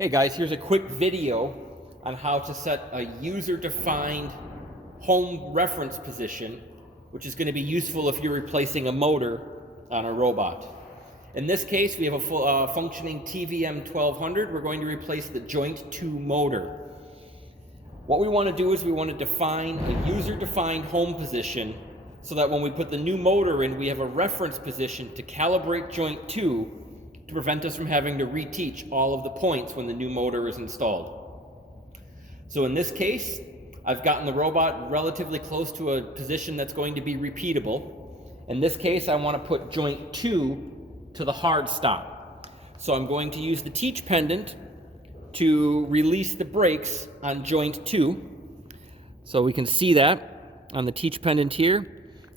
Hey guys, here's a quick video on how to set a user-defined home reference position, which is going to be useful if you're replacing a motor on a robot. In this case, we have a full, functioning TVM 1200. We're going to replace the joint 2 motor. What we want to do is we want to define a user-defined home position so that when we put the new motor in, we have a reference position to calibrate joint 2 to prevent us from having to reteach all of the points when the new motor is installed. So in this case, I've gotten the robot relatively close to a position that's going to be repeatable. In this case, I want to put joint 2 to the hard stop. So I'm going to use the teach pendant to release the brakes on joint 2. So we can see that on the teach pendant here.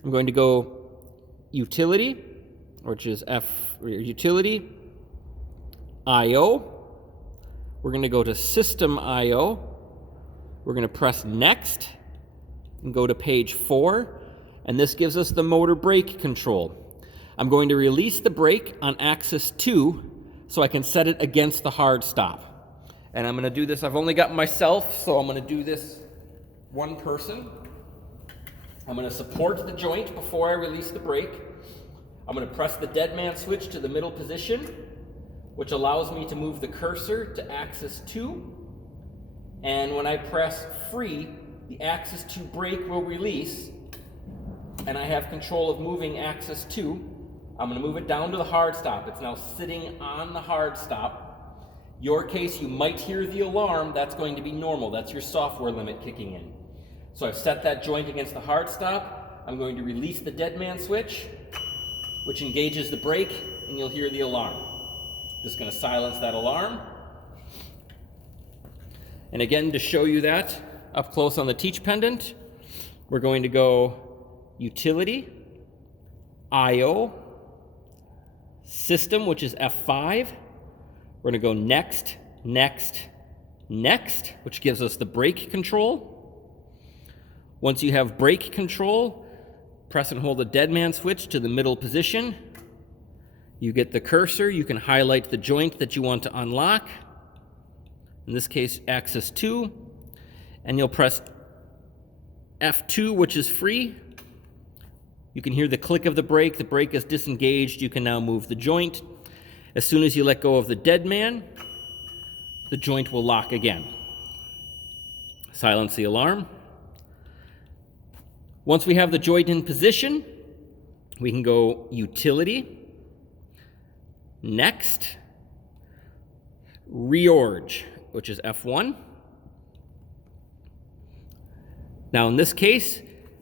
I'm going to go utility, which is utility, I/O. We're going to go to system I/O. We're going to press next and go to page 4. And this gives us the motor brake control. I'm going to release the brake on axis 2 so I can set it against the hard stop. And I'm going to do this, I've only got myself, so I'm going to do this one person. I'm going to support the joint before I release the brake. I'm going to press the dead man switch to the middle position, which allows me to move the cursor to axis 2. And when I press free, the axis 2 brake will release, and I have control of moving axis 2. I'm going to move it down to the hard stop. It's now sitting on the hard stop. Your case, you might hear the alarm. That's going to be normal. That's your software limit kicking in. So I've set that joint against the hard stop. I'm going to release the dead man switch, which engages the brake, and you'll hear the alarm. Just going to silence that alarm. And again, to show you that up close on the teach pendant, we're going to go utility, I/O, system, which is F5. We're going to go next, next, next, which gives us the brake control. Once you have brake control, press and hold the dead man switch to the middle position. You get the cursor. You can highlight the joint that you want to unlock. In this case, axis 2. And you'll press F2, which is free. You can hear the click of the brake. The brake is disengaged. You can now move the joint. As soon as you let go of the dead man, the joint will lock again. Silence the alarm. Once we have the joint in position, we can go utility, next, reorg, which is F1. Now in this case,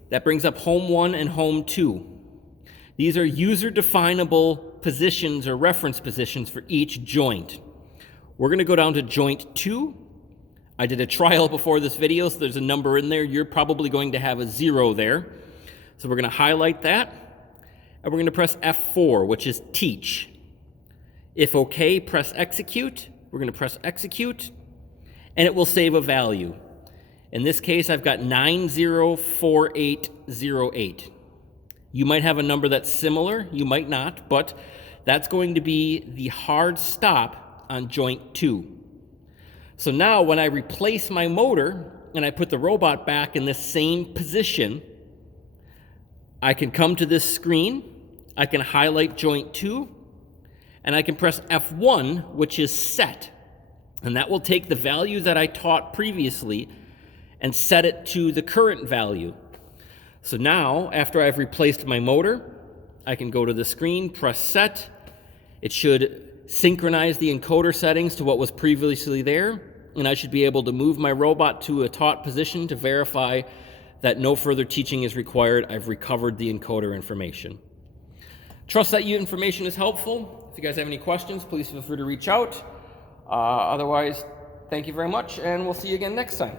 that brings up HOME1 and HOME2. These are user-definable positions or reference positions for each joint. We're going to go down to joint 2. I did a trial before this video, so there's a number in there. You're probably going to have a 0 there. So we're going to highlight that, and we're going to press F4, which is teach. If OK, press execute. We're going to press execute, and it will save a value. In this case, I've got 904808. You might have a number that's similar, you might not, but that's going to be the hard stop on joint 2. So now when I replace my motor and I put the robot back in this same position, I can come to this screen, I can highlight joint 2, and I can press F1, which is set. And that will take the value that I taught previously and set it to the current value. So now, after I've replaced my motor, I can go to the screen, press set. It should synchronize the encoder settings to what was previously there, and I should be able to move my robot to a taught position to verify that no further teaching is required. I've recovered the encoder information. Trust that information is helpful. If you guys have any questions, please feel free to reach out. Otherwise, thank you very much, and we'll see you again next time.